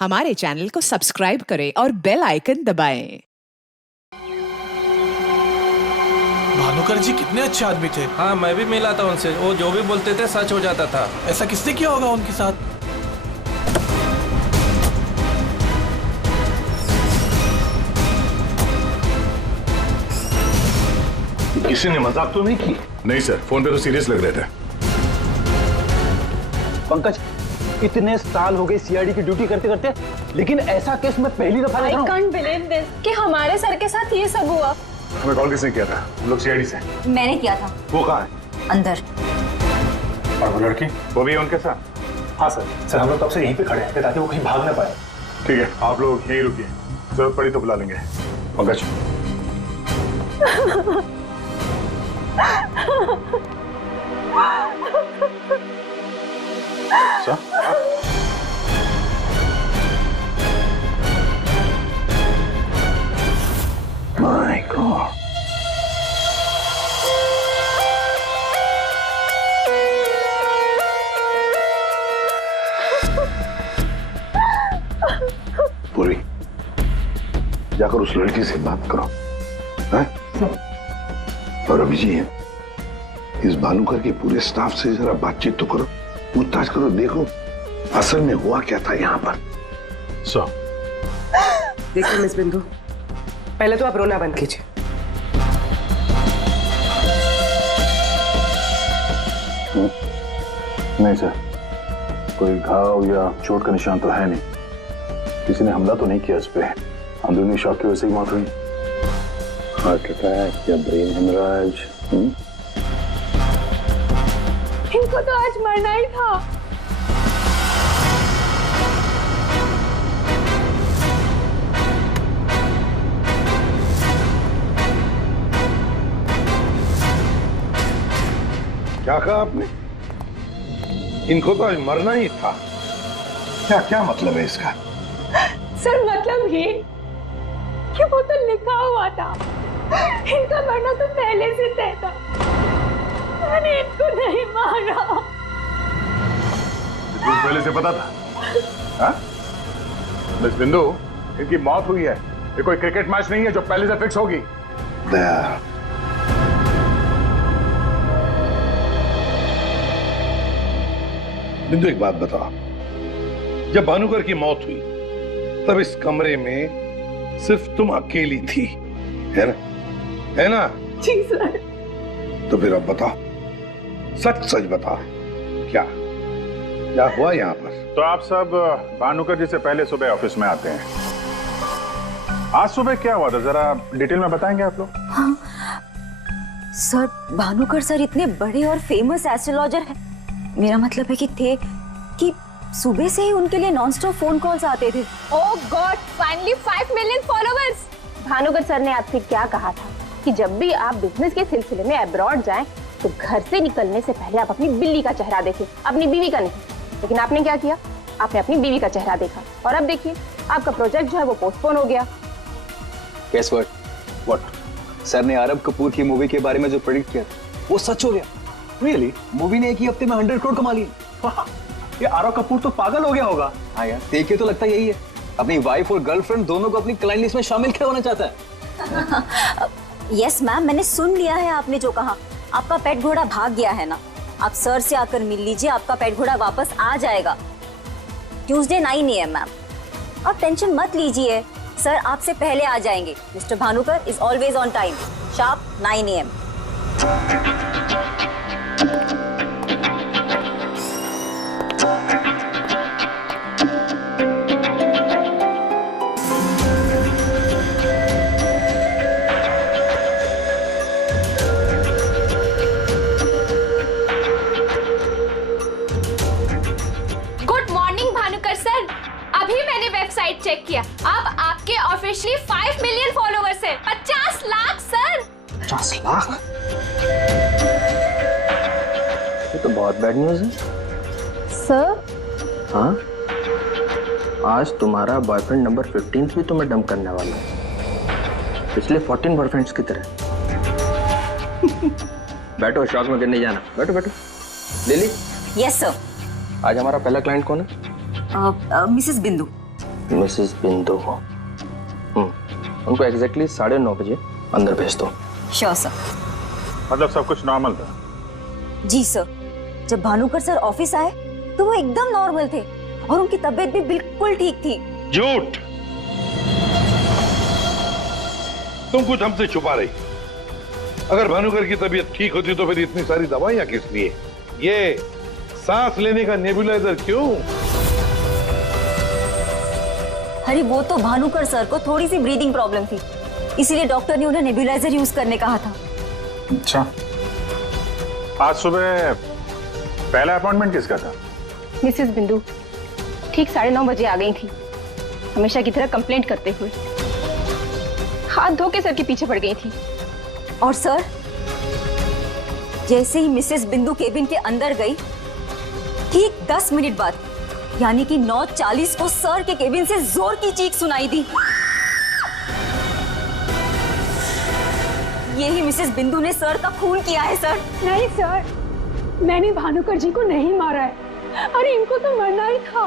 हमारे चैनल को सब्सक्राइब करें और बेल आइकन दबाएं। भानुकर जी कितने अच्छे आदमी थे। हाँ, मैं भी मिला था उनसे। वो जो भी बोलते थे सच हो जाता था। ऐसा किसने किया होगा उनके साथ? किसी ने मजाक तो नहीं की? नहीं सर, फोन पे तो सीरियस लग रहे थे। पंकज, इतने साल हो गए सीआईडी की ड्यूटी करते करते, लेकिन ऐसा केस मैं पहली दफा देख रहा हूं। I can't believe this कि हमारे सर के साथ ये सब हुआ। हमें कॉल किसने किया था? हम लोग सीआईडी से। मैंने किया था। वो कहाँ है? अंदर। और वो लड़की? वो भी है उनके साथ? हाँ सर, हम लोग तब से यहीं पे खड़े हैं ताकि वो कहीं भाग ना पाए। ठीक है, आप लोग यहीं रुकिए, जरूरत पड़ी तो बुला लेंगे। पंकज। सर? My God. पूरी, जाकर उस लड़की से बात करो, हैं? और अभी जी, इस भानुकर के पूरे स्टाफ से जरा बातचीत तो करो, पूछताछ करो, देखो असल में हुआ क्या था यहाँ पर। देखिए मिस बिंदु, पहले तो आप रोना बंद कीजिए। नहीं सर, कोई घाव या चोट का निशान तो है नहीं। किसी ने हमला तो नहीं किया इस पे। अंदरूनी शॉक की वजह से ही मौत हुई। हार्ट अटैक या ब्रेन हेमराज? इनको तो आज मरना ही था। क्या कहा आपने? इनको तो आज मरना ही था। क्या क्या मतलब है इसका? सर मतलब ये कि वो तो लिखा हुआ था, इनका मरना तो पहले से तय था। मैंने इनको नहीं मारा। तुझे पहले से पता था? हाँ? मिस बिंदु, इनकी मौत हुई है। ये कोई क्रिकेट मैच नहीं है जो पहले से फिक्स होगी। बिंदु, एक बात बताओ, जब भानुकर की मौत हुई तब इस कमरे में सिर्फ तुम अकेली थी, है ना? है ना? जी सर। तो फिर अब बताओ, सच सच बताओ, क्या क्या हुआ यहाँ पर? तो आप सब भानुकर जी से पहले सुबह ऑफिस में आते हैं। आज सुबह क्या हुआ था, जरा डिटेल में बताएंगे आप लोग? हाँ सर, भानुकर सर इतने बड़े और फेमस एस्ट्रोलॉजर हैं। मेरा मतलब है कि थे कि सुबह से ही उनके लिए नॉनस्टॉप फोन कॉल्स आते थे। Oh god, finally 5 million followers. Bhanukar sir ने आपसे क्या कहा था कि जब भी आप बिजनेस के सिलसिले में अब्रॉड जाएं तो घर से निकलने से पहले आप अपनी बिल्ली का चेहरा देखें, अपनी बीवी का नहीं। लेकिन आपने क्या किया? आपने अपनी बीवी का चेहरा देखा और अब देखिए आपका प्रोजेक्ट जो है वो पोस्टपोन हो गया। Guess what? What? सर ने आरब कपूर की मूवी के बारे में जो प्रेडिक्ट किया वो सच हो गया। रियली? मूवी ने एक ही हफ्ते में 100 करोड़ कमा लिए। ये आरव कपूर तो पागल हो गया होगा। हाँ यार, देख के तो लगता यही है। अपनी वाइफ और गर्लफ्रेंड दोनों को अपनी क्लाइंट लिस्ट में शामिल क्यों होना चाहता है? यस मैम, मैंने सुन लिया है आपने जो कहा। आपका पेट घोड़ा भाग गया है ना, आप सर से आकर मिल लीजिए, आपका पेट घोड़ा वापस आ जाएगा ट्यूसडे 9 AM मैम। आप टेंशन मत लीजिए, सर आपसे पहले आ जाएंगे। Mister Bhanukar is always on time, sharp 9 AM। Good morning Bhanukar sir, अभी मैंने वेबसाइट चेक किया, अब आपके ऑफिशियली 5 मिलियन फॉलोअर्स हैं। 50 लाख सर। 50 लाख? ये तो बहुत बैड न्यूज है सर। हाँ, आज तुम्हारा बॉयफ्रेंड नंबर 15 भी तुम्हें डंप करने वाला है, पिछले 14 बॉयफ्रेंड्स की तरह। बैठो, शॉक में गिरने जाना। बैठो बैठो। लिली। Yes sir. आज हमारा पहला क्लाइंट कौन है? मिसेस बिंदु। मिसेस बिंदु को उनको एग्जैक्टली 9:30 बजे अंदर भेज दो। Sure sir. मतलब सब कुछ नॉर्मल था? जी सर, जब भानुकर सर ऑफिस आए तो वो एकदम नॉर्मल थे और उनकी तबीयत भी बिल्कुल ठीक थी। झूठ! तुम कुछ हमसे छुपा रही। अगर भानुकर की तबीयत ठीक होती तो फिर इतनी सारी दवाइयां किस लिए? ये सांस लेने का नेबुलाइजर क्यों? अरे वो तो भानुकर सर को थोड़ी सी ब्रीदिंग प्रॉब्लम थी, इसीलिए डॉक्टर ने उन्हें नेबुलाइजर यूज करने कहा था। अच्छा, आज सुबह पहला अपॉइंटमेंट किसका था? मिसेस बिंदु ठीक 9:30 बजे आ गई थी, हमेशा की तरह कंप्लेंट करते हुए हाथ धो के सर के पीछे पड़ गई थी। और सर जैसे ही मिसेस बिंदु केबिन के अंदर गई, ठीक 10 मिनट बाद यानी कि 9:40 को सर के केबिन से जोर की चीख सुनाई दी। यही मिसेस बिंदु ने सर का खून किया है सर। नहीं सर, मैंने भानुकर जी को नहीं मारा है। अरे इनको तो मरना ही था,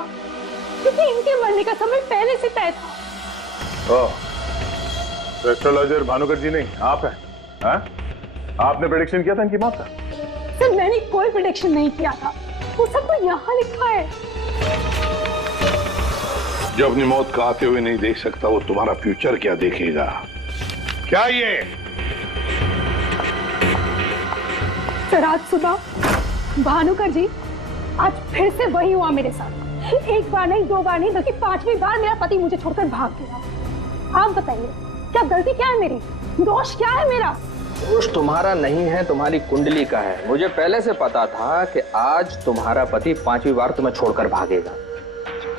क्योंकि इनके मरने का समय पहले से तय था। एस्ट्रोलॉजर भानुकर जी नहीं, आप हैं? आपने प्रेडिक्शन किया था इनकी मौत का? सर मैंने कोई प्रेडिक्शन नहीं किया था, वो सब तो यहाँ लिखा है। जो अपनी मौत का आते हुए नहीं देख सकता, वो तुम्हारा फ्यूचर क्या देखेगा? क्या ये? सर आज सुबह भानुकर जी, आज फिर से वही हुआ मेरे साथ। एक बार नहीं, 2 बार नहीं, बल्कि 5वीं बार मेरा पति मुझे छोड़कर भाग गया। आप बताइए क्या गलती क्या है मेरी, दोष क्या है मेरा? दोष तुम्हारा नहीं है, तुम्हारी कुंडली का है। मुझे पहले से पता था कि आज तुम्हारा पति 5वीं बार तुम्हें छोड़कर भागेगा,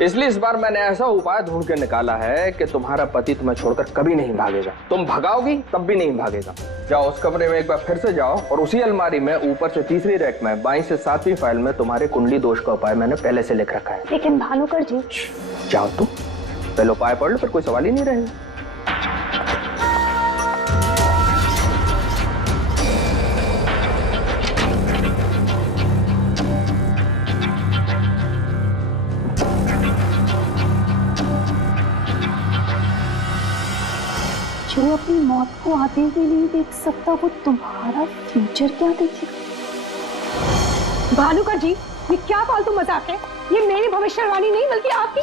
इसलिए इस बार मैंने ऐसा उपाय ढूंढ के निकाला है कि तुम्हारा पति तुम्हें छोड़कर कभी नहीं भागेगा। तुम भगाओगी तब भी नहीं भागेगा। जाओ उस कमरे में एक बार फिर से जाओ और उसी अलमारी में ऊपर से 3री रैक में 22 से 7वीं फाइल में तुम्हारे कुंडली दोष का उपाय मैंने पहले से लिख रखा है। लेकिन भानुकर जी। जाओ तुम पहले उपाय पढ़ लो, फिर कोई सवाल ही नहीं रहेगा। जो अपनी मौत को आते हुए नहीं देख सकता, वो तुम्हारा फ्यूचर क्या देखेगा? भानुकर जी, ये क्या फालतू मजाक है? ये मेरी भविष्यवाणी नहीं बल्कि आपकी।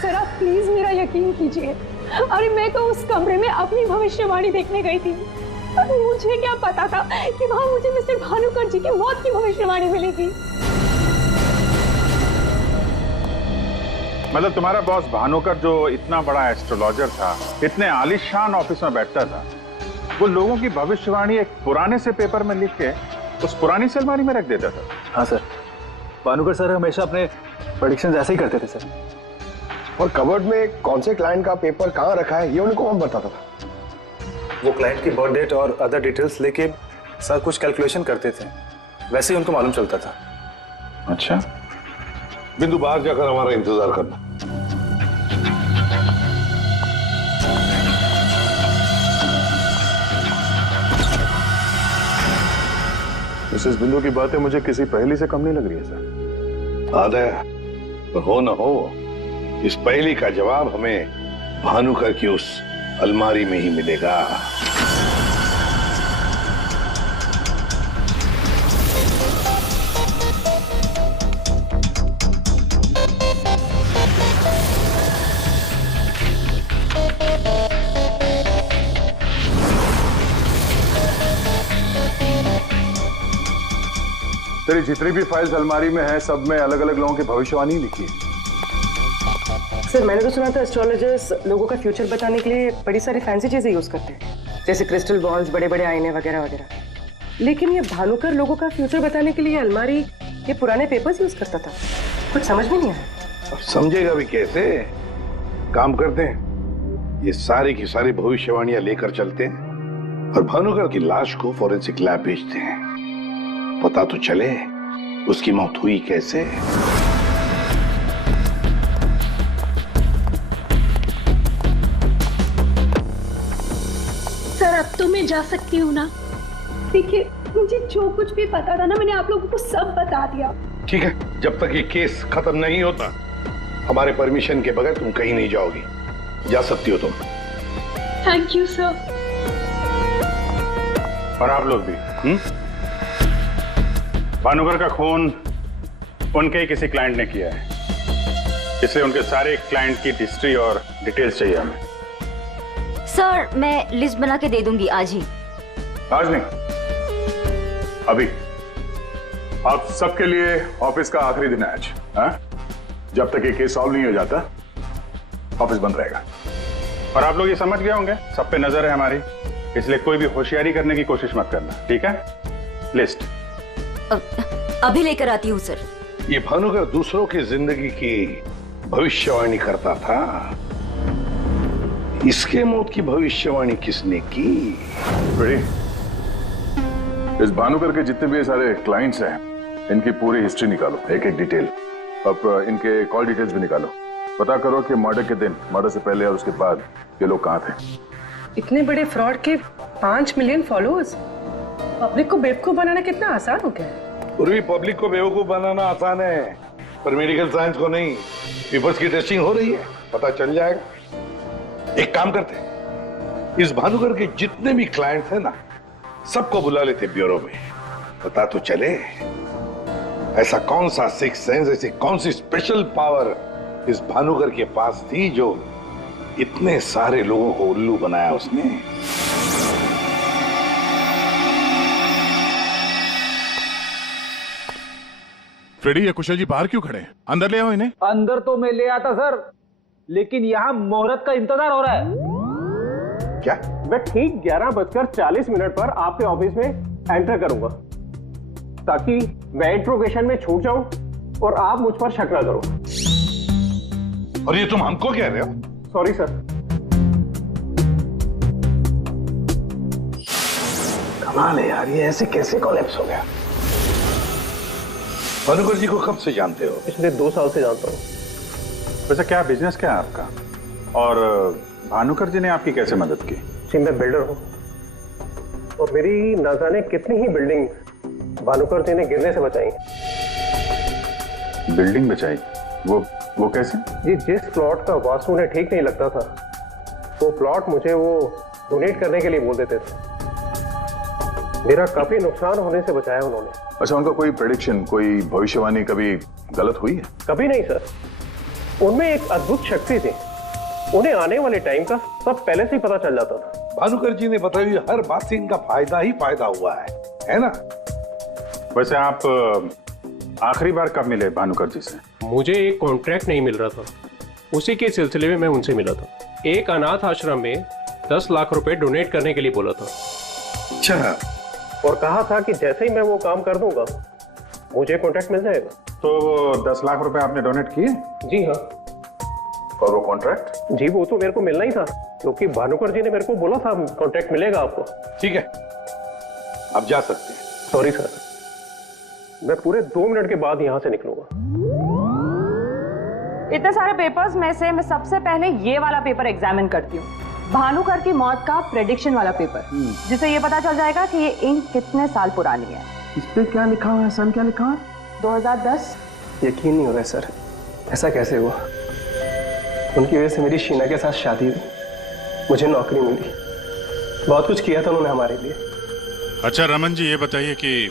सर आप प्लीज मेरा यकीन कीजिए। अरे मैं तो उस कमरे में अपनी भविष्यवाणी देखने गई थी। मुझे क्या पता था कि वहां मुझे मिस्टर भानुकर जी की मौत की भविष्यवाणी मिलेगी। मतलब तुम्हारा बॉस भानुकर जो इतना बड़ा एस्ट्रोलॉजर था, इतने आलीशान ऑफिस में बैठता था, वो लोगों की भविष्यवाणी एक पुराने से पेपर में लिख के उस पुरानी से अलमारी में रख देता था। हाँ सर, भानुकर सर हमेशा अपने प्रेडिक्शंस ऐसे ही करते थे सर। और कबर्ड में कौन से क्लाइंट का पेपर कहाँ रखा है ये उनको कौन बताता था? वो क्लाइंट की बर्थ डेट और अदर डिटेल्स लेके सर कुछ कैलकुलेशन करते थे, वैसे ही उनको मालूम चलता था। अच्छा, बिंदु बाहर जाकर हमारा इंतजार करना। मिसेस बिंदु की बातें मुझे किसी पहेली से कम नहीं लग रही है सर। आदय, पर हो न हो, इस पहेली का जवाब हमें भानुकर की उस अलमारी में ही मिलेगा। तेरी जितनी भी फाइल्स अलमारी में है, सब में अलग अलग लोगों की भविष्यवाणी लिखी है। सर मैंने तो सुना था एस्ट्रोलॉजर्स लोगों का फ्यूचर बताने के लिए बड़ी सारी फैंसी चीजें यूज करते हैं, जैसे क्रिस्टल बॉल्स, बड़े बड़े आईने वगैरह वगैरह। लेकिन ये भानुकर लोगों का फ्यूचर बताने के लिए अलमारी ये पुराने पेपर्स यूज करता था, कुछ समझ में नहीं आया। समझेगा भी कैसे? काम करते हैं, ये सारी की सारी भविष्यवाणियां लेकर चलते हैं और भानुकर की लाश को फॉरेंसिक लैब भेजते हैं। पता तो चले उसकी मौत हुई कैसे। सर अब तो मैं जा सकती हूँ ना? देखिए, मुझे जो कुछ भी पता था ना, मैंने आप लोगों को सब बता दिया। ठीक है, जब तक ये केस खत्म नहीं होता हमारे परमिशन के बगैर तुम कहीं नहीं जाओगी। जा सकती हो तुम। Thank you sir. और आप लोग भी। भानुकर का खून उनके ही किसी क्लाइंट ने किया है, इसलिए उनके सारे क्लाइंट की हिस्ट्री और डिटेल्स चाहिए हमें। सर, मैं लिस्ट बना के दे दूंगी आज ही। आज नहीं, अभी। आप सबके लिए ऑफिस का आखिरी दिन है आज। जब तक ये केस सॉल्व नहीं हो जाता ऑफिस बंद रहेगा। और आप लोग ये समझ गए होंगे, सब पे नजर है हमारी, इसलिए कोई भी होशियारी करने की कोशिश मत करना, ठीक है? लिस्ट अभी लेकर आती हूँ सर। ये भानुकर दूसरों की जिंदगी की भविष्यवाणी करता था, इसके मौत की भविष्यवाणी किसने की? इस भानुकर के जितने भी सारे क्लाइंट्स हैं, इनकी पूरी हिस्ट्री निकालो, एक एक डिटेल। अब इनके कॉल डिटेल्स भी निकालो। पता करो कि मर्डर के दिन, मर्डर से पहले और उसके बाद ये लोग कहाँ थे। इतने बड़े फ्रॉड के 5 मिलियन फॉलोअर्स। पब्लिक को बेवकूफ बनाना कितना आसान हो गया है। पूरी पब्लिक को बेवकूफ बनाना आसान है, पर मेडिकल साइंस को नहीं। पीपल्स की टेस्टिंग हो रही है, पता चल जाएगा। एक काम करते हैं, इस भानुकर के जितने भी क्लाइंट्स हैं ना, सबको बुला लेते ब्यूरो में। पता तो चले ऐसा कौन सा सिक्स सेंस, ऐसी कौन सी स्पेशल पावर इस भानुकर के पास थी जो इतने सारे लोगों को उल्लू बनाया उसने। फ्रेडी या कुशल जी बाहर क्यों खड़े हैं? अंदर ले आओ इन्हें। अंदर तो मैं ले आता सर, लेकिन यहाँ मुहूर्त का इंतजार हो रहा है। क्या? मैं ठीक 11:40 पर आपके ऑफिस में एंटर करूंगा, ताकि मैं इंट्रोगेशन में छूट जाऊं और आप मुझ पर शक न करो। और ये तुम हमको कह रहे हो? Sorry sir. कमाल है यार, ये ऐसे कैसे कोलैप्स हो गया? भानुकर जी को कब से जानते हो? पिछले 2 साल से जानता हूँ। वैसे क्या बिजनेस क्या है आपका, और भानुकर जी ने आपकी कैसे मदद की? जी मैं बिल्डर हूँ, और मेरी ना जाने कितनी ही बिल्डिंग भानुकर जी ने गिरने से बचाई। बिल्डिंग बचाई? वो कैसे? जी, जिस प्लॉट का वास्तु उन्हें ठीक नहीं लगता था, वो प्लॉट मुझे वो डोनेट करने के लिए बोल देते थे। मेरा काफी नुकसान होने से बचाया उन्होंने। अच्छा, उनका कोई प्रेडिक्शन, कोई भविष्यवाणी कभी गलत हुई है? कभी नहीं सर, उनमें एक अद्भुत शक्ति थी। उन्हें आने वाले टाइम का सब पहले से ही पता चल जाता था। भानुकर जी ने बताई हुई हर बात से इनका फायदा ही फायदा हुआ है ना? वैसे आप आखिरी बार कब मिले भानुकर जी से? मुझे एक कॉन्ट्रैक्ट नहीं मिल रहा था, उसी के सिलसिले में मैं उनसे मिला था। एक अनाथ आश्रम में 10 लाख रुपए डोनेट करने के लिए बोला था। अच्छा। और कहा था कि जैसे ही मैं वो काम कर दूंगा मुझे कॉन्ट्रैक्ट मिल जाएगा। तो 10 लाख रुपए आपने डोनेट किए? जी हाँ। और वो कॉन्ट्रैक्ट? जी वो तो मेरे को मिलना ही था, क्योंकि भानुकर जी ने मेरे को बोला था कॉन्ट्रैक्ट मिलेगा आपको। ठीक है, आप जा सकते हैं। सॉरी सर, मैं पूरे 2 मिनट के बाद यहाँ से निकलूंगा। इतने सारे पेपर्स में से मैं सबसे पहले ये वाला पेपर एग्जामिन करती हूँ, भानुकर की मौत का प्रेडिक्शन वाला पेपर, जिससे ये पता चल जाएगा कि ये इंक कितने साल पुरानी है। इस पे क्या लिखा हुआ है? सन क्या लिखा है? 2010। यकीन नहीं हो रहा है सर, ऐसा कैसे हुआ? उनकी वजह से मेरी शीना के साथ शादी हुई, मुझे नौकरी मिली, बहुत कुछ किया था उन्होंने हमारे लिए। अच्छा रमन जी, ये बताइए कि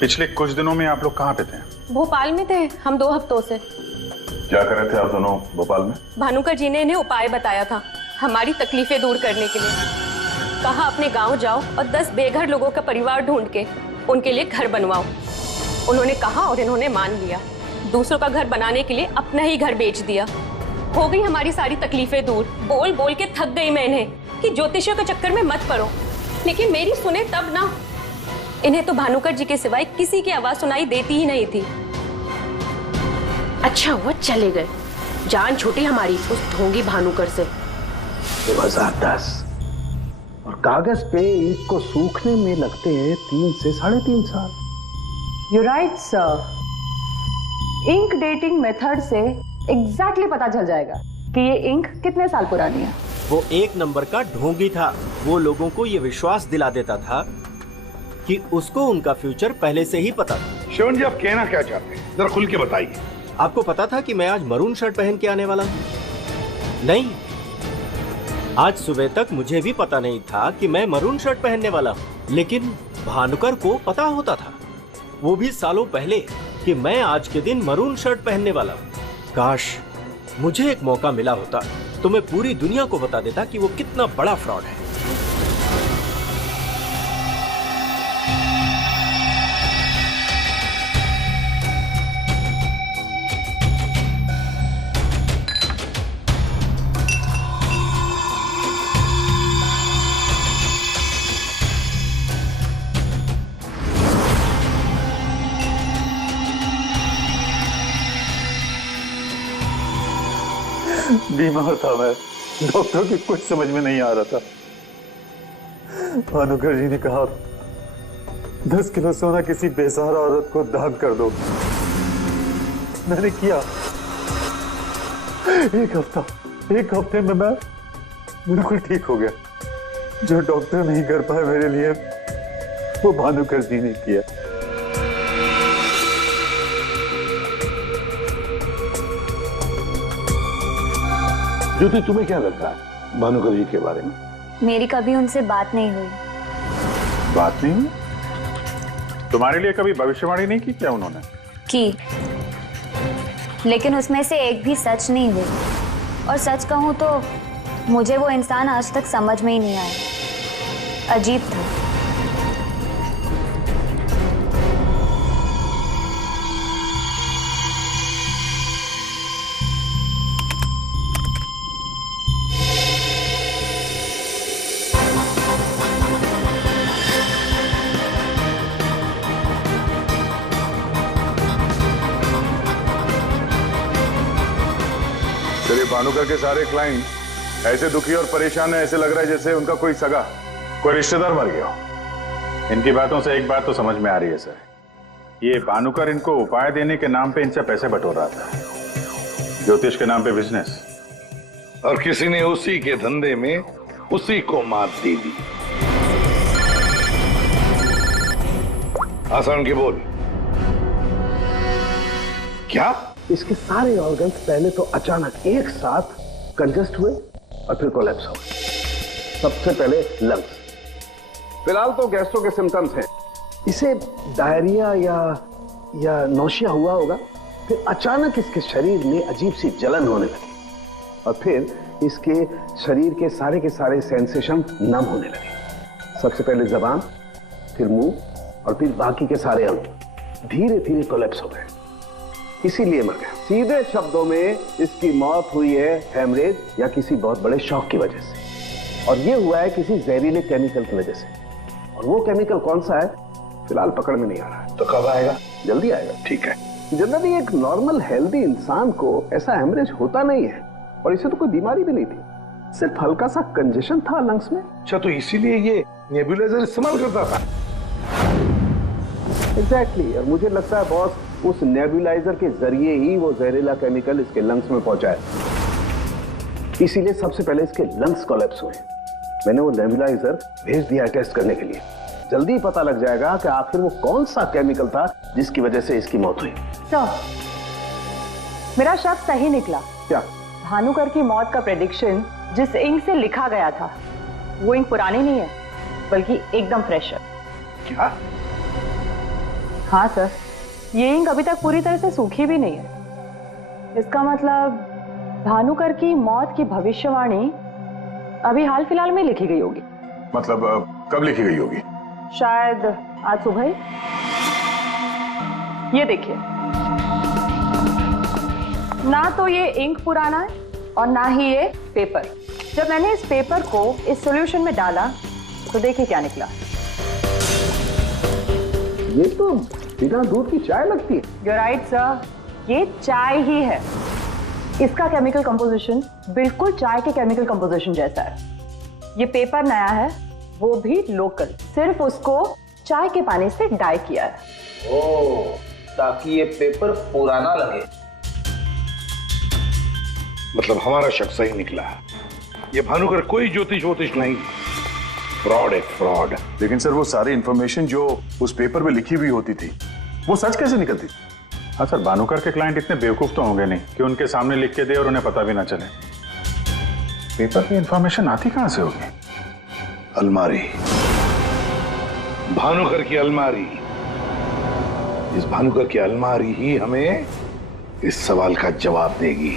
पिछले कुछ दिनों में आप लोग कहाँ पे थे? भोपाल में थे हम 2 हफ्तों से। क्या कर रहे थे आप दोनों भोपाल में? भानुकर जी ने इन्हें उपाय बताया था हमारी तकलीफें दूर करने के लिए। कहा अपने गांव जाओ और 10 बेघर लोगों का परिवार ढूंढ के उनके लिए घर बनवाओ। उन्होंने कहा और इन्होंने मान लिया। दूसरों का घर बनाने के लिए अपना ही घर बेच दिया। हो गई हमारी सारी तकलीफें दूर। बोल बोल के थक गई मैं इन्हें कि ज्योतिषियों के चक्कर में मत पड़ो, लेकिन मेरी सुने तब ना। इन्हें तो भानुकर जी के सिवाय किसी की आवाज सुनाई देती ही नहीं थी। अच्छा हुआ चले गए, जान छूटी हमारी उस ढोंगी भानुकर से। 2010 और कागज पे ईंट को सूखने में लगते हैं 3 से 3.5 साल। You right sir. Ink dating method से एग्जैक्टली पता चल जाएगा कि ये इंक कितने साल पुरानी है। वो एक नंबर का ढोंगी था। वो लोगों को ये विश्वास दिला देता था कि उसको उनका फ्यूचर पहले से ही पता था। शिवन जी, आप कहना क्या चाहते हैं, जरा खुल के बताइए। आपको पता था कि मैं आज मरून शर्ट पहन के आने वाला हूँ? नहीं, आज सुबह तक मुझे भी पता नहीं था कि मैं मरून शर्ट पहनने वाला हूँ, लेकिन भानुकर को पता होता था, वो भी सालों पहले, कि मैं आज के दिन मरून शर्ट पहनने वाला हूँ। काश मुझे एक मौका मिला होता तो मैं पूरी दुनिया को बता देता कि वो कितना बड़ा फ्रॉड है। बीमार था मैं, डॉक्टर की कुछ समझ में नहीं आ रहा था। भानुकर जी ने कहा 10 किलो सोना किसी बेसहारा औरत को दान कर दो। मैंने किया। एक हफ्ते में मैं बिल्कुल ठीक हो गया। जो डॉक्टर नहीं कर पाए मेरे लिए, वो भानुकर जी ने किया। ज्योति, तुम्हें क्या लगता है भानुकर जी के बारे में? मेरी कभी उनसे बात नहीं हुई। बात नहीं हुई? तुम्हारे लिए कभी भविष्यवाणी नहीं की क्या उन्होंने? की, लेकिन उसमें से एक भी सच नहीं हुई। और सच कहूं तो मुझे वो इंसान आज तक समझ में ही नहीं आया। अजीब था। भानुकर के सारे क्लाइंट ऐसे दुखी और परेशान है, ऐसे लग रहा है जैसे उनका कोई सगा, कोई रिश्तेदार मर गया हो। इनकी बातों से एक बात तो समझ में आ रही है सर, ये भानुकर इनको उपाय देने के नाम पे इनसे पैसे बटोर रहा था, ज्योतिष के नाम पे बिजनेस, और किसी ने उसी के धंधे में उसी को मात दे दी। आसान की बोल। क्या इसके सारे ऑर्गन्स पहले तो अचानक एक साथ कंजस्ट हुए और फिर कोलैप्स हो गए। सबसे पहले लंग्स। फिलहाल तो गैस्ट्रो के सिम्टम्स हैं। इसे डायरिया या नौशिया हुआ होगा। फिर अचानक इसके शरीर में अजीब सी जलन होने लगी और फिर इसके शरीर के सारे सेंसेशन नम होने लगे। सबसे पहले जबान, फिर मुंह और फिर बाकी के सारे अंग धीरे धीरे कोलैप्स हो गए। इसीलिए मर गया। सीधे शब्दों में इसकी मौत हुई है हेमरेज या किसी बहुत बड़े शॉक की वजह से, और ये हुआ है किसी जहरीले केमिकल की वजह से। और वो केमिकल कौन सा है फिलहाल पकड़ में नहीं आ रहा है। तो कब आएगा? जल्दी आएगा। ठीक है। जनरली एक नॉर्मल हेल्दी इंसान को ऐसा हेमरेज होता नहीं है, और इसे तो कोई बीमारी भी नहीं थी, सिर्फ हल्का सा कंजेशन था लंग्स में। अच्छा, तो इसीलिए ये नेबुलाइजर इस्तेमाल करता था? एग्जैक्टली। और मुझे लगता है बॉस, उस नेबुलाइजर के जरिए ही वो जहरीला केमिकल इसके लंग्स में पहुंचा है। इसीलिए सबसे पहले इसके लंग्स कोलैप्स हुए। मैंने वो नेबुलाइजर भेज दिया टेस्ट करने के लिए। जल्दी पता लग जाएगा कि आखिर वो कौन सा केमिकल था जिसकी वजह से इसकी मौत हुई। सर, मेरा शक सही निकला। क्या? भानुकर की मौत का प्रेडिक्शन जिस इंक से लिखा गया था, वो इंक पुरानी नहीं है, बल्कि एकदम फ्रेश है। क्या? हाँ सर, ये इंक अभी तक पूरी तरह से सूखी भी नहीं है। इसका मतलब भानुकर की मौत की भविष्यवाणी अभी हाल फिलहाल में लिखी गई होगी। मतलब कब लिखी गई होगी? शायद आज सुबह ही। ये देखिए, ना तो ये इंक पुराना है और ना ही ये पेपर। जब मैंने इस पेपर को इस सॉल्यूशन में डाला तो देखिए क्या निकला। ये तो बिना दूध की चाय लगती है। You're right, sir. ये चाय ही है। इसका केमिकल कंपोजिशन बिल्कुल चाय के केमिकल कंपोजिशन जैसा है। ये पेपर नया है, वो भी लोकल, सिर्फ उसको चाय के पानी से डाई किया है। ओह, ताकि ये पेपर पुराना लगे। मतलब हमारा शक सही निकला है। ये भानुकर कोई ज्योतिष वोतिष नहीं, फ्रॉड है फ्रॉड। लेकिन सर वो सारी इंफॉर्मेशन जो उस पेपर में लिखी हुई होती थी वो सच कैसे निकलती? हाँ सर, भानुकर के क्लाइंट इतने बेवकूफ तो होंगे नहीं कि उनके सामने लिख के दे और उन्हें पता भी ना चले। पेपर की इंफॉर्मेशन आती कहां से होगी? अलमारी, भानुकर की अलमारी। इस भानुकर की अलमारी ही हमें इस सवाल का जवाब देगी।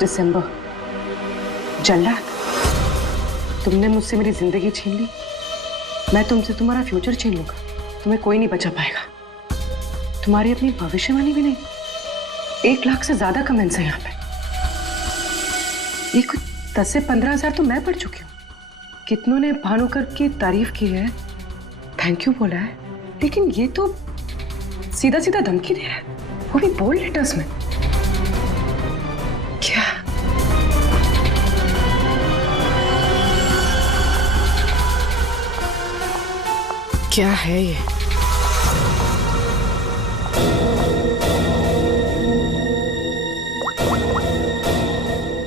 दिसंबर। जल्लाद, तुमने मुझसे मेरी जिंदगी छीन ली, मैं तुमसे तुम्हारा फ्यूचर छीन लूंगा। तुम्हें कोई नहीं बचा पाएगा। तुम्हारी अपनी भविष्यवाणी भी नहीं। 1 लाख से ज्यादा कमेंट्स हैं यहाँ पे। ये कुछ 10 से 15 हजार तो मैं पढ़ चुकी हूँ। कितनों ने भानुकर की तारीफ की है, थैंक यू बोला है, लेकिन ये तो सीधा सीधा धमकी दे रहा है, वो भी बोल्ड लेटर्स में। क्या है ये?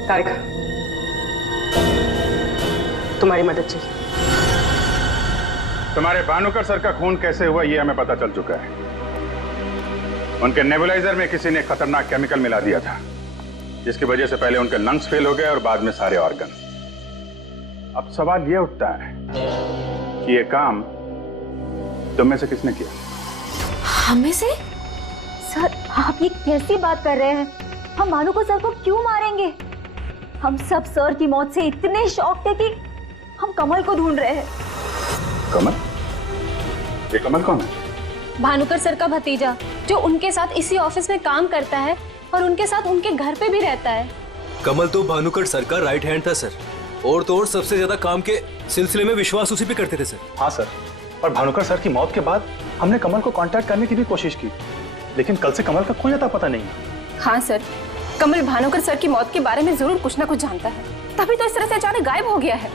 तारिका, तुम्हारी मदद चाहिए। तुम्हारे भानुकर सर का खून कैसे हुआ ये हमें पता चल चुका है। उनके नेबुलाइजर में किसी ने खतरनाक केमिकल मिला दिया था, जिसकी वजह से पहले उनके लंग्स फेल हो गए और बाद में सारे ऑर्गन। अब सवाल ये उठता है कि ये काम तुम में से किसने किया? हमें से? सर, आप ये कैसी बात कर रहे हैं? हम भानुकर सर को क्यों मारेंगे? हम सब सर की मौत से इतने शॉक थे कि हम कमल को ढूंढ रहे हैं। कमल? ये कमल कौन है? भानुकर सर का भतीजा, जो उनके साथ इसी ऑफिस में काम करता है और उनके साथ उनके घर पे भी रहता है। कमल तो भानुकर सर का राइट हैंड था सर, और तो और सबसे ज्यादा काम के सिलसिले में विश्वास उसी पे करते थे सर। हाँ सर, और भानुकर सर की मौत के बाद हमने कमल को कांटेक्ट करने की भी कोशिश की, लेकिन कल से कमल का कोई अता पता नहीं। हाँ सर, कमल भानुकर सर की मौत के बारे में जरूर कुछ ना कुछ जानता है, तभी तो इस तरह से अचानक गायब हो गया है।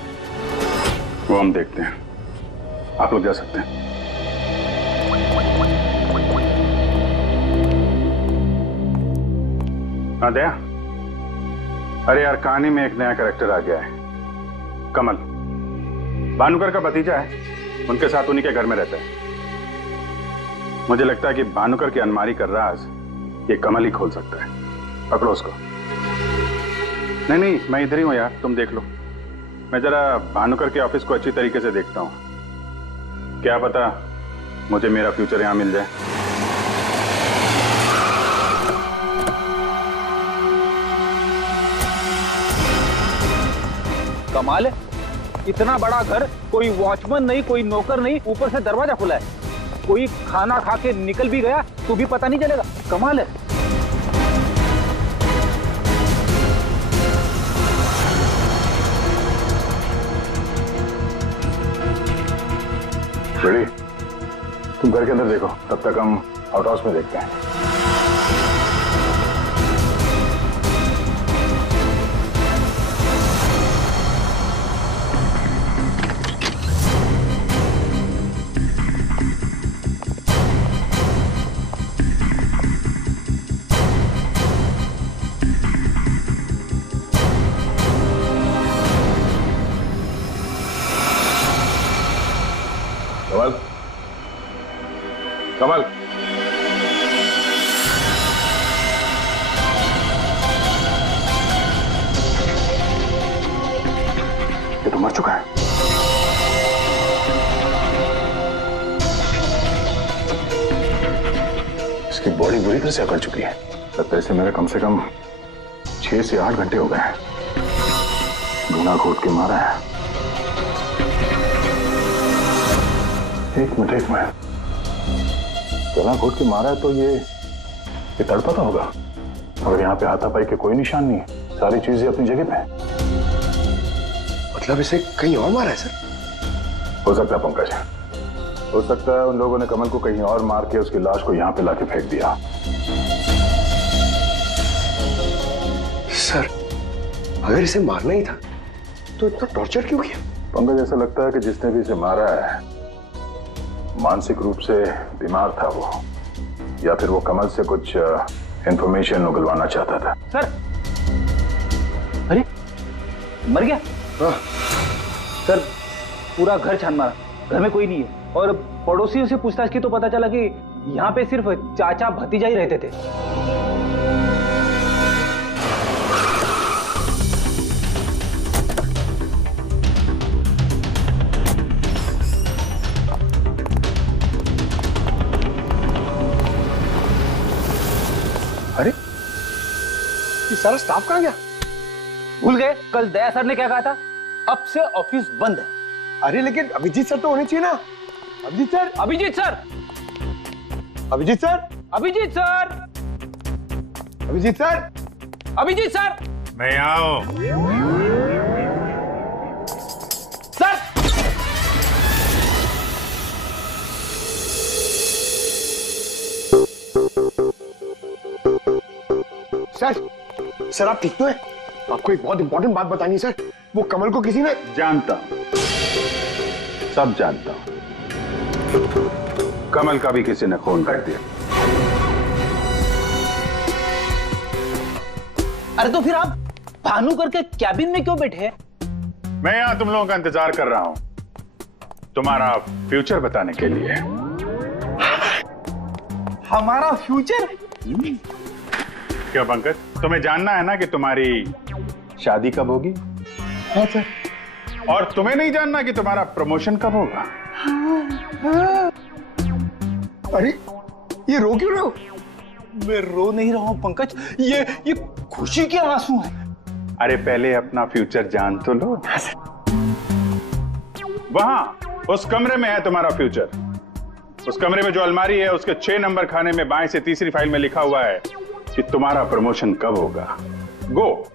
वो हम देखते हैं, आप लोग जा सकते हैं। हाँ दया, अरे यार कहानी में एक नया कैरेक्टर आ गया है, कमल। भानुकर का भतीजा है, उनके साथ उन्हीं के घर में रहता है। मुझे लगता है कि भानुकर की अलमारी का राज ये कमल ही खोल सकता है। पकड़ो उसको। नहीं नहीं, मैं इधर ही हूं यार, तुम देख लो। मैं जरा भानुकर के ऑफिस को अच्छी तरीके से देखता हूं, क्या पता मुझे मेरा फ्यूचर यहां मिल जाए। कमाल है, इतना बड़ा घर, कोई वॉचमैन नहीं, कोई नौकर नहीं, ऊपर से दरवाजा खुला है। कोई खाना खा के निकल भी गया तो भी पता नहीं चलेगा। कमाल है। रेडी? तुम घर के अंदर देखो, तब तक हम आउट हाउस में देखते हैं। कमल, कमल, ये तो मर चुका है। इसकी बॉडी बुरी तरह से अकड़ चुकी है। लगता है इसे मेरे कम से कम 6 से 8 घंटे हो गए हैं। गला घोट के मारा है। एक मिनट गला घोट के मारा है तो ये तड़पता होगा। और यहाँ पे हाथापाई के कोई निशान नहीं, सारी चीजें अपनी जगह पे हैं। मतलब इसे कहीं और मारा है सर? हो सकता है पंकज, हो सकता है उन लोगों ने कमल को कहीं और मार के उसकी लाश को यहाँ पे लाके फेंक दिया। सर अगर इसे मारना ही था तो इतना टॉर्चर क्यों किया? पंकज, ऐसा लगता है कि जिसने भी इसे मारा है मानसिक रूप से बीमार था वो, या फिर वो कमल से कुछ इंफॉर्मेशन उगलवाना चाहता था। सर, अरे मर गया? हाँ। सर पूरा घर छान मारा, घर में कोई नहीं है। और पड़ोसियों से पूछताछ की तो पता चला कि यहाँ पे सिर्फ चाचा भतीजा ही रहते थे। अरे ये सारा स्टाफ कहाँ गया? भूल गए कल दया सर ने क्या कहा था? अब से ऑफिस बंद है। अरे लेकिन अभिजीत सर तो होने चाहिए ना। Abhijit sir, Abhijit sir, Abhijit sir, Abhijit sir, Abhijit sir, Abhijit sir, मैं आओ। सर सर आप ठीक तो है? आपको एक बहुत इंपॉर्टेंट बात बतानी है सर। वो कमल को किसी ने... जानता हूं, सब जानता हूं। कमल का भी किसी ने खून कर दिया। अरे तो फिर आप भानुकर के कैबिन में क्यों बैठे हैं? मैं यहां तुम लोगों का इंतजार कर रहा हूं, तुम्हारा फ्यूचर बताने के लिए। हमारा फ्यूचर? क्यों पंकज, तुम्हें जानना है ना कि तुम्हारी शादी कब होगी? हाँ सर। और तुम्हें नहीं जानना कि तुम्हारा प्रमोशन कब होगा? अरे ये रो क्यों रहे हो? मैं रो नहीं रहा हूं पंकज, ये खुशी के आंसू हैं। अरे पहले अपना फ्यूचर जान तो लो। वहां उस कमरे में है तुम्हारा फ्यूचर। उस कमरे में जो अलमारी है उसके 6 नंबर खाने में बाएं से तीसरी फाइल में लिखा हुआ है कि तुम्हारा प्रमोशन कब होगा। गो।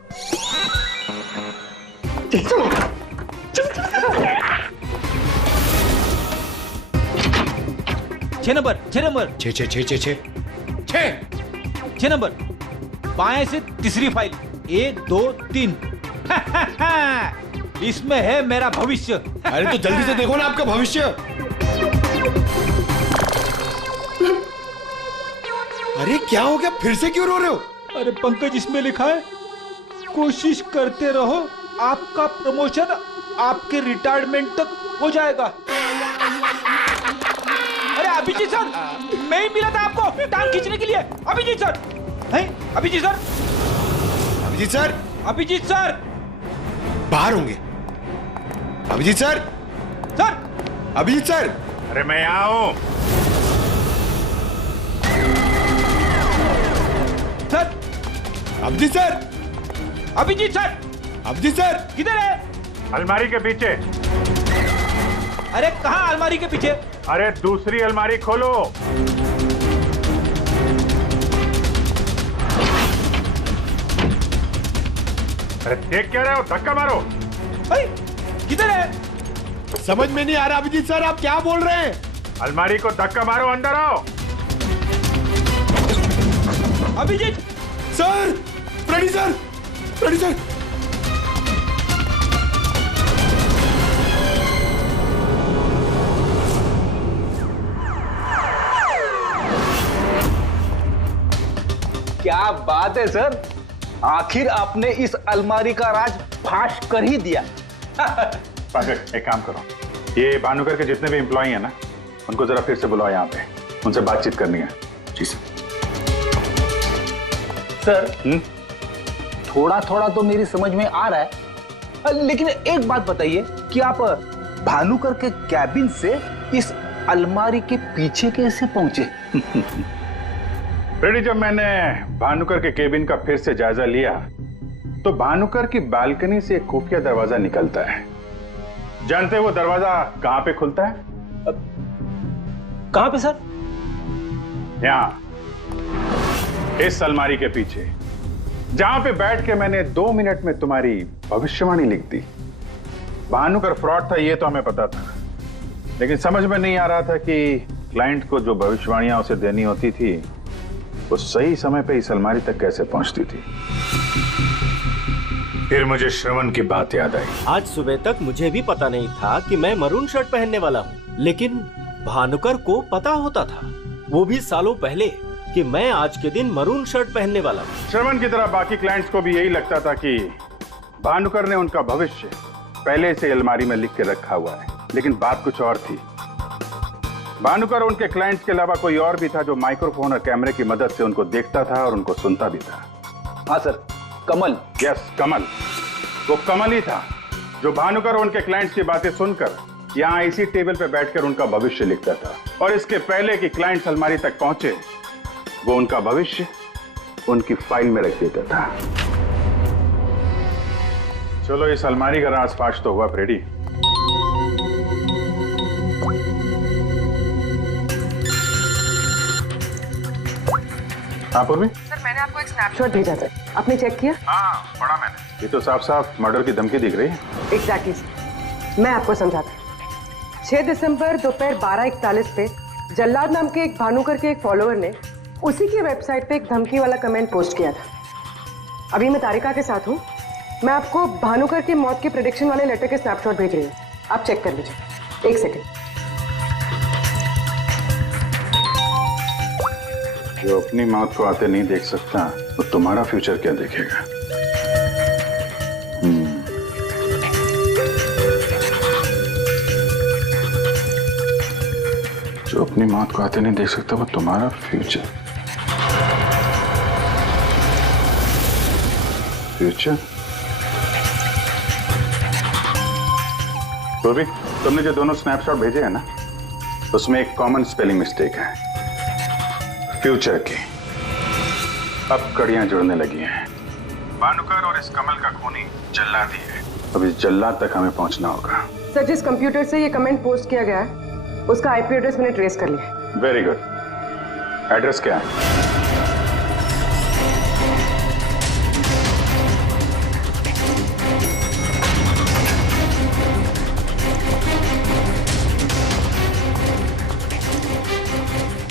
6 नंबर, 6 नंबर, 6 नंबर, बाएं से तीसरी फाइल, 1 2 3। इसमें है मेरा भविष्य। अरे तो जल्दी से देखो ना आपका भविष्य। अरे क्या हो गया, फिर से क्यों रो रहे हो? अरे पंकज, इसमें लिखा है कोशिश करते रहो, आपका प्रमोशन आपके रिटायरमेंट तक हो जाएगा। अरे अभिजीत सर, मैं ही मिला था आपको टांग खींचने के लिए। अभिजीत सर, हैं? Abhijit sir, Abhijit sir, Abhijit sir बाहर होंगे। Abhijit sir, sir, Abhijit sir. अरे मैं यहाँ हूं। Sir, Abhijit sir, Abhijit sir, Abhijit sir किधर है? अलमारी के पीछे। अरे कहाँ अलमारी के पीछे? अरे दूसरी अलमारी खोलो। अरे देख क्या रहे हो, धक्का मारो। किधर है? समझ में नहीं आ रहा अभिजीत सर, आप क्या बोल रहे हैं? अलमारी को धक्का मारो, अंदर आओ। Abhijit sir, Freddy sir, Freddy sir. क्या बात है सर, आखिर आपने इस अलमारी का राज फाश कर ही दिया। पंकज, एक काम करो, ये भानुकर के जितने भी एम्प्लॉई हैं ना, उनको जरा फिर से बुलाओ यहाँ पे, उनसे बातचीत करनी है। जी सर, थोड़ा थोड़ा तो मेरी समझ में आ रहा है, लेकिन एक बात बताइए कि आप भानुकर के कैबिन से इस अलमारी के पीछे कैसे पहुंचे? फ्रेडी, जब मैंने भानुकर के केबिन का फिर से जायजा लिया तो भानुकर की बालकनी से एक खुफिया दरवाजा निकलता है। जानते वो दरवाजा कहां पे खुलता है? कहां पे सर? यहां, इस अलमारी के पीछे, जहां पे बैठ के मैंने 2 मिनट में तुम्हारी भविष्यवाणी लिख दी। भानुकर फ्रॉड था ये तो हमें पता था, लेकिन समझ में नहीं आ रहा था कि क्लाइंट को जो भविष्यवाणियां उसे देनी होती थी वो सही समय पे इस अलमारी तक कैसे पहुंचती थी। फिर मुझे श्रवण की बात याद आई। आज सुबह तक मुझे भी पता नहीं था कि मैं मरून शर्ट पहनने वाला हूँ, लेकिन भानुकर को पता होता था, वो भी सालों पहले, कि मैं आज के दिन मरून शर्ट पहनने वाला हूँ। श्रवण की तरह बाकी क्लाइंट्स को भी यही लगता था कि भानुकर ने उनका भविष्य पहले से अलमारी में लिख के रखा हुआ है, लेकिन बात कुछ और थी। भानुकर उनके क्लाइंट्स के अलावा कोई और भी था जो माइक्रोफोन और कैमरे की मदद से उनको देखता था और उनको सुनता भी था। हाँ सर, कमल। यस, कमल। वो कमल ही था जो भानुकर उनके क्लाइंट्स की बातें सुनकर यहाँ इसी टेबल पे बैठकर उनका भविष्य लिखता था, और इसके पहले कि क्लाइंट्स अलमारी तक पहुंचे वो उनका भविष्य उनकी फाइल में रख देता था। चलो, इस अलमारी का राज फाश तो हुआ फ्रेडी। हाँ पूर्वी? सर, मैंने आपको एक स्नैपशॉट भेजा था, आपने चेक किया? हाँ, पढ़ा मैंने। ये तो साफ साफ मर्डर की धमकी दिख रही है। एग्जैक्टली सर, मैं आपको समझाता हूँ। 6 दिसंबर दोपहर 12:41 पे जल्लाद नाम के एक भानुकर के एक फॉलोअर ने उसी की वेबसाइट पे एक धमकी वाला कमेंट पोस्ट किया था। अभी मैं तारिका के साथ हूँ, मैं आपको भानुकर की मौत के प्रेडिक्शन वाले लेटर के स्नैपशॉट भेज रही हूँ, आप चेक कर लीजिए। 1 सेकेंड। जो अपनी मौत को आते नहीं देख सकता वो तुम्हारा फ्यूचर क्या देखेगा? जो अपनी मौत को आते नहीं देख सकता वो तुम्हारा फ्यूचर। तो भी तुमने जो दोनों स्नैपशॉट भेजे हैं ना, उसमें एक कॉमन स्पेलिंग मिस्टेक है, फ्यूचर की। अब कड़ियां जुड़ने लगी हैं। भानुकर और इस कमल का खूनी जल्लाद ही है। अब इस जल्लाद तक हमें पहुंचना होगा। सर, जिस कंप्यूटर से ये कमेंट पोस्ट किया गया है उसका आईपी एड्रेस मैंने ट्रेस कर लिया। Very good. एड्रेस क्या है?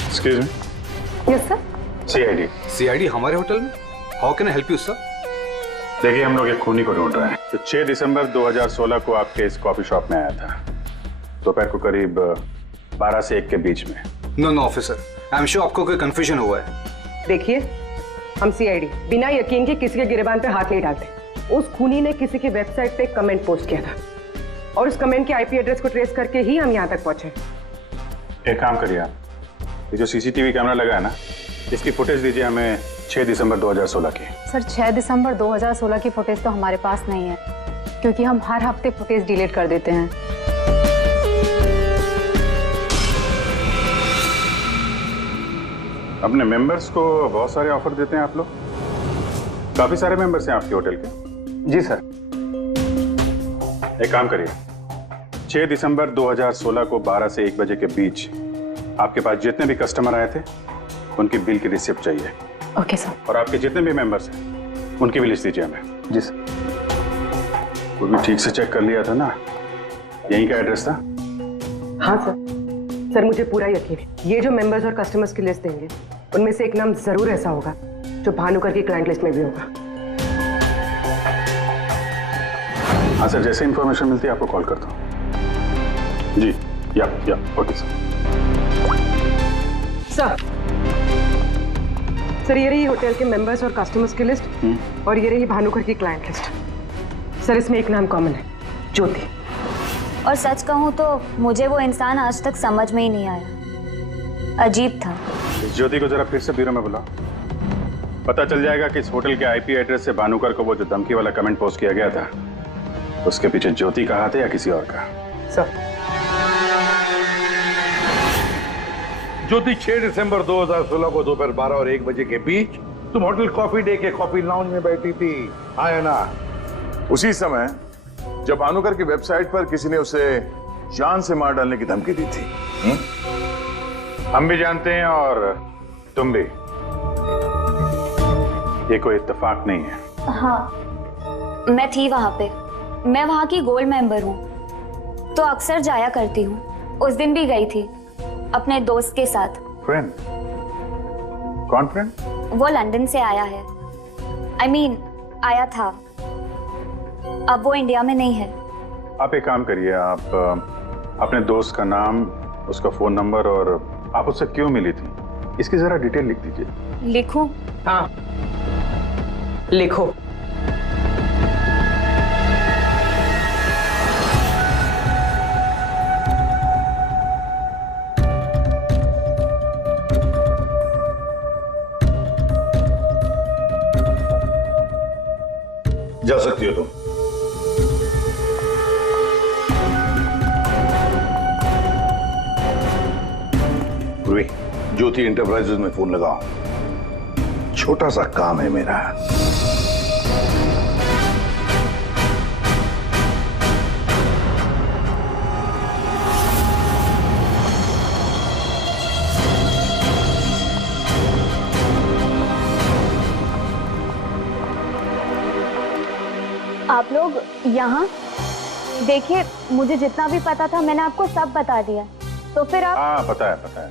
Excuse me. Yes sir. CID. CID हमारे होटल में? How can I help you sir? देखिए, हम लोग एक खूनी को ढूंढ रहे हैं तो 6 दिसंबर 2016 को आपके इस कॉफी शॉप में आया था, दोपहर को करीब 12 से 1 के बीच में। No officer, I am sure आपको कोई कंफ्यूजन हुआ है। देखिए, हम सीआईडी बिना यकीन के किसी के गिरबान पे हाथ नहीं डालते। उस खूनी ने किसी की वेबसाइट पे एक कमेंट पोस्ट किया था और उस कमेंट के आईपी एड्रेस को ट्रेस करके ही हम यहाँ तक पहुंचे। एक काम करिए आप, ये जो सीसीटीवी कैमरा लगा है ना, इसकी फुटेज दीजिए हमें 6 दिसंबर 2016 की। सर, 6 दिसंबर 2016 की फुटेज तो हमारे पास नहीं है, क्योंकि हम हर हफ्ते फुटेज डिलीट कर देते हैं। अपने मेंबर्स को बहुत सारे ऑफर देते हैं आप लोग? काफी सारे मेंबर्स हैं आपके होटल के? जी सर। एक काम करिए, 6 दिसंबर 2016 को 12 से 1 बजे के बीच आपके पास जितने भी कस्टमर आए थे उनकी बिल की रिसिप्ट चाहिए। Okay sir. और आपके जितने भी मेंबर्स हैं उनकी भी लिस्ट दीजिए हमें। जी सर। वो भी ठीक से चेक कर लिया था ना? यहीं का एड्रेस था? हाँ सर। सर, मुझे पूरा यकीन है ये जो मेंबर्स और कस्टमर्स की लिस्ट देंगे उनमें से एक नाम जरूर ऐसा होगा जो भानुकर की क्लाइंट लिस्ट में भी होगा। हाँ सर, जैसे इंफॉर्मेशन मिलती है आपको कॉल करता हूँ। जी, या ओके सर। सर, ये रही होटल के मेंबर्स और कस्टमर्स की लिस्ट और ये रही भानुकर की क्लाइंट लिस्ट। सर, इसमें एक नाम कॉमन है, ज्योति। और सच कहूँ तो मुझे वो इंसान आज तक समझ में ही नहीं आया, अजीब था। इस ज्योति को जरा फिर से ब्यूरो में बुलाओ, पता चल जाएगा कि इस होटल के आईपी एड्रेस से भानुकर को वो जो धमकी वाला कमेंट पोस्ट किया गया था उसके पीछे ज्योति का हाथ है या किसी और का। सर। ज्योति 6 दिसंबर 2016 को दोपहर 12 और 1 बजे के बीच तुम होटल कॉफी डे के कॉफी लाउंज में बैठी थी, आया ना? उसी समय जब भानुकर की वेबसाइट पर किसी ने उसे जान से मार डालने की धमकी दी थी। हम भी जानते हैं और तुम भी। ये कोई इत्तेफाक नहीं है। हाँ, मैं थी वहां पे। मैं वहां की गोल्ड मेंबर हूँ, तो अक्सर जाया करती हूँ। उस दिन भी गई थी अपने दोस्त के साथ। फ्रेंड? कौन फ्रेंड? वो लंदन से आया है। I mean, आया था। अब वो इंडिया में नहीं है। आप एक काम करिए, आप अपने दोस्त का नाम, उसका फोन नंबर और आप उससे क्यों मिली थी, इसकी जरा डिटेल लिख दीजिए। लिखूं? हाँ, लिखो। जा सकती हो तुम। पूर्वी, ज्योति इंटरप्राइजेज में फोन लगाओ, छोटा सा काम है मेरा। आप लोग यहाँ देखिए, मुझे जितना भी पता था मैंने आपको सब बता दिया। तो फिर आप? हाँ, पता है।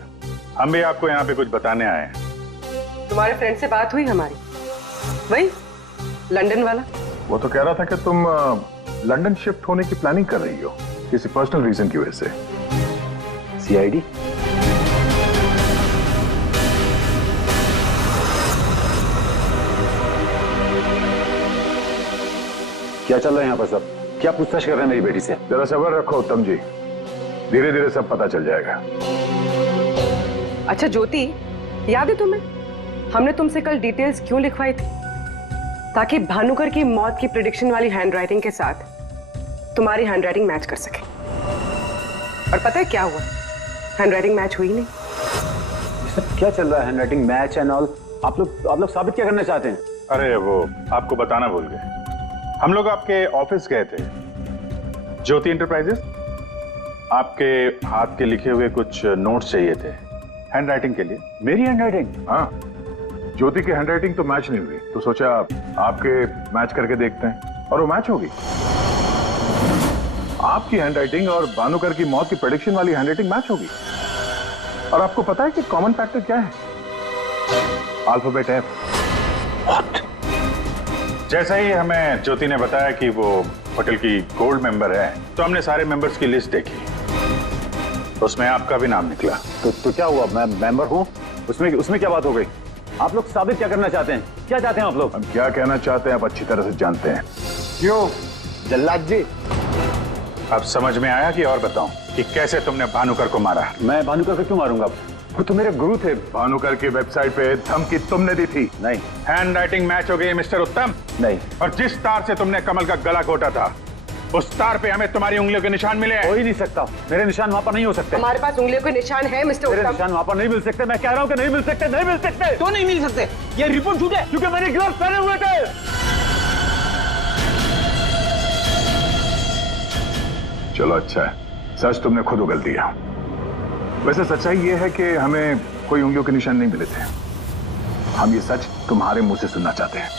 हम भी आपको यहाँ पे कुछ बताने आए हैं। तुम्हारे फ्रेंड से बात हुई हमारी, वही लंदन वाला? वो तो कह रहा था कि तुम लंदन शिफ्ट होने की प्लानिंग कर रही हो किसी पर्सनल रीजन की वजह से। सीआईडी? क्या चल रहा है यहाँ पर सब? क्या पूछताछ कर रहे हैं मेरी बेटी से? जरा सब्र रखो उत्तम जी, धीरे धीरे सब पता चल जाएगा। अच्छा ज्योति, याद है तुम्हें हमने तुमसे कल डिटेल्स क्यों लिखवाई थी? ताकि भानुकर की मौत की प्रिडिक्शन वाली हैंडराइटिंग के साथ तुम्हारी हैंडराइटिंग मैच कर सके। और पता है क्या हुआ? हैंडराइटिंग मैच हुई नहीं। सब क्या चल रहा है? Handwriting match and all? आप लोग साबित क्या करना चाहते हैं? अरे वो आपको बताना भूल गए, हम लोग आपके ऑफिस गए थे, ज्योति इंटरप्राइजेस। आपके हाथ के लिखे हुए कुछ नोट्स चाहिए थे हैंडराइटिंग के लिए। मेरी हैंडराइटिंग? हाँ, ज्योति की हैंडराइटिंग तो मैच नहीं हुई, तो सोचा आपके मैच करके देखते हैं, और वो मैच होगी। आपकी हैंडराइटिंग और भानुकर की मौत की प्रेडिक्शन वाली हैंडराइटिंग मैच होगी। और आपको पता है कि कॉमन फैक्टर क्या है? Alphabet F. जैसा ही हमें ज्योति ने बताया कि वो होटल की गोल्ड मेंबर है, तो हमने सारे मेंबर्स की लिस्ट देखी, तो उसमें आपका भी नाम निकला। तो क्या हुआ? मैं मेंबर हूँ, उसमें क्या बात हो गई? आप लोग साबित क्या करना चाहते हैं? क्या चाहते हैं आप लोग? हम क्या कहना चाहते हैं आप अच्छी तरह से जानते हैं। क्यों जल्लाद जी? अब समझ में आया कि और बताऊं कि कैसे तुमने भानुकर को मारा? मैं भानुकर को क्यों मारूंगा? वो तो मेरे गुरु थे। भानुकर की वेबसाइट पे धमकी तुमने दी थी। नहीं। हैंडराइटिंग मैच हो गई मिस्टर उत्तम? नहीं। और जिस तार से तुमने कमल का गला घोटा था, उस तार पे हमें तुम्हारी उंगलियों के निशान मिले हैं। हो ही नहीं सकता, मेरे निशान वहां पर नहीं हो सकते। हमारे पास उंगलियों के निशान है मिस्टर उत्तम। मेरे निशान वहां पर नहीं मिल सकते। मैं कह रहा हूँ कि नहीं मिल सकते, नहीं मिल सकते। तो नहीं मिल सकते, ये रिपोर्ट झूठ है, क्योंकि मैंने ग्लव्स पहने हुए थे। चलो अच्छा है, सच तुमने खुद उगल दिया। वैसे सच्चाई ये है कि हमें कोई उंगलियों के निशान नहीं मिले थे। हम ये सच तुम्हारे मुंह से सुनना चाहते हैं।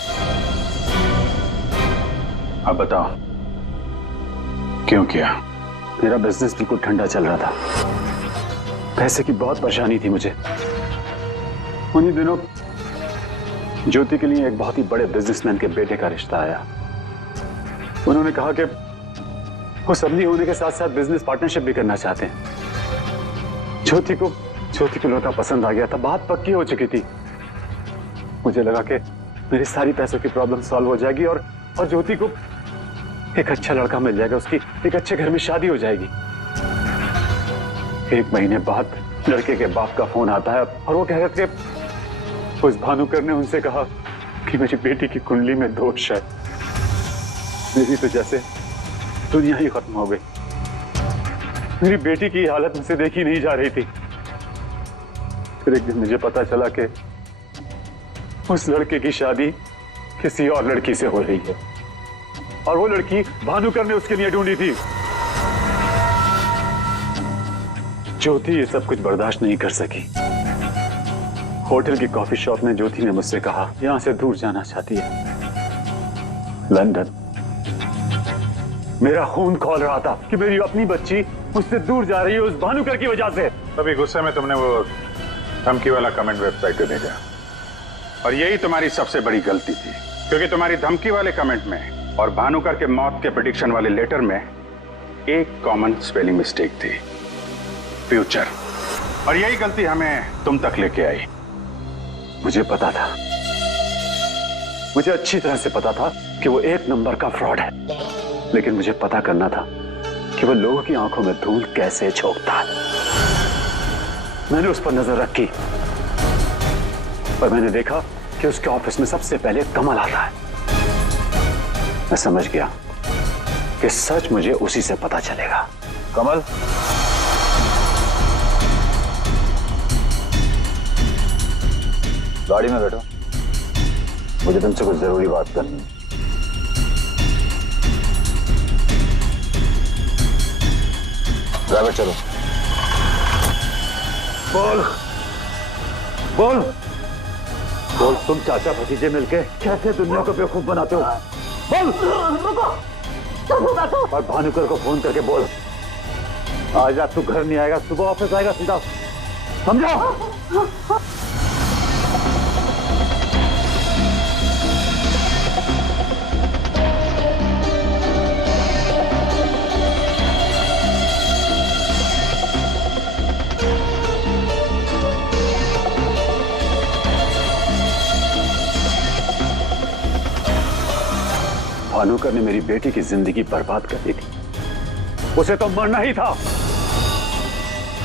अब बताओ क्यों किया? मेरा बिजनेस बिल्कुल ठंडा चल रहा था, पैसे की बहुत परेशानी थी मुझे। उन्हीं दिनों ज्योति के लिए एक बहुत ही बड़े बिजनेसमैन के बेटे का रिश्ता आया। उन्होंने कहा कि वो सबनी होने के साथ साथ बिजनेस पार्टनरशिप भी करना चाहते हैं। ज्योति को लड़का पसंद आ गया था, बात पक्की हो चुकी थी। मुझे लगा कि मेरी सारी पैसों की प्रॉब्लम सॉल्व हो जाएगी और ज्योति को एक अच्छा लड़का मिल जाएगा, उसकी एक अच्छे घर में शादी हो जाएगी। 1 महीने बाद लड़के के बाप का फोन आता है और वो कह रहे थे उस भानुकर ने उनसे कहा कि मेरी बेटी की कुंडली में दोष है। मेरी तो जैसे दुनिया ही खत्म हो गई। मेरी बेटी की हालत मुझसे देखी नहीं जा रही थी। फिर एक दिन मुझे पता चला कि उस लड़के की शादी किसी और लड़की से हो रही है, और वो लड़की भानुकर ने उसके लिए ढूंढी थी। ज्योति ये सब कुछ बर्दाश्त नहीं कर सकी। होटल की कॉफी शॉप में ज्योति ने मुझसे कहा यहां से दूर जाना चाहती है, लंदन। मेरा खून खौल रहा था कि मेरी अपनी बच्ची मुझसे दूर जा रही है उस भानुकर की वजह से। तभी गुस्से में तुमने वो धमकी वाला कमेंट वेबसाइट पे भेजा, और यही तुम्हारी सबसे बड़ी गलती थी, क्योंकि तुम्हारी धमकी वाले कमेंट में और भानुकर के मौत के प्रेडिक्शन वाले लेटर में एक कॉमन स्पेलिंग मिस्टेक थी, फ्यूचर। और यही गलती हमें तुम तक लेके आई। मुझे पता था, मुझे अच्छी तरह से पता था कि वो एक नंबर का फ्रॉड है, लेकिन मुझे पता करना था कि वो लोगों की आंखों में धूल कैसे झोंकता है। मैंने उस पर नजर रखी और मैंने देखा कि उसके ऑफिस में सबसे पहले कमल आता है। मैं समझ गया कि सच मुझे उसी से पता चलेगा। कमल, गाड़ी में बैठो, मुझे तुमसे कुछ जरूरी बात करनी है। ड्राइवर चलो। बोल बोल बोल, तुम चाचा भतीजे मिलके कैसे दुनिया को बेवकूफ बनाते हो? बोल। और भानुकर को फोन करके बोल आज रात तू घर नहीं आएगा, सुबह ऑफिस आएगा सीधा, समझा? भानुकर ने मेरी बेटी की जिंदगी बर्बाद कर दी थी, उसे तो मरना ही था।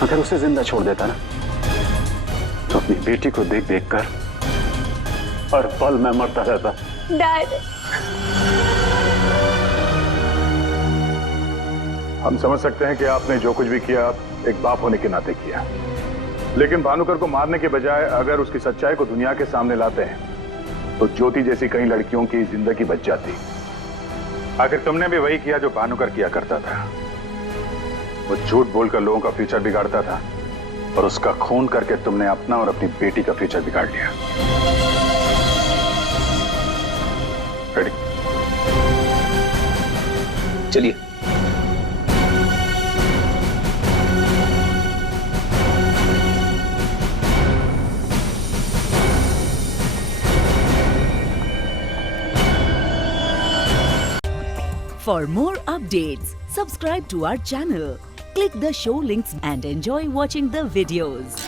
अगर उसे जिंदा छोड़ देता ना तो अपनी बेटी को देख देख कर हर पल मैं मरता रहता। डैड, हम समझ सकते हैं कि आपने जो कुछ भी किया एक बाप होने के नाते किया, लेकिन भानुकर को मारने के बजाय अगर उसकी सच्चाई को दुनिया के सामने लाते हैं तो ज्योति जैसी कई लड़कियों की जिंदगी बच जाती। आखिर तुमने भी वही किया जो भानुकर किया करता था। वो झूठ बोलकर लोगों का फ्यूचर बिगाड़ता था, और उसका खून करके तुमने अपना और अपनी बेटी का फ्यूचर बिगाड़ लिया। रेडी? चलिए। For more updates, subscribe to our channel, click the show links and enjoy watching the videos.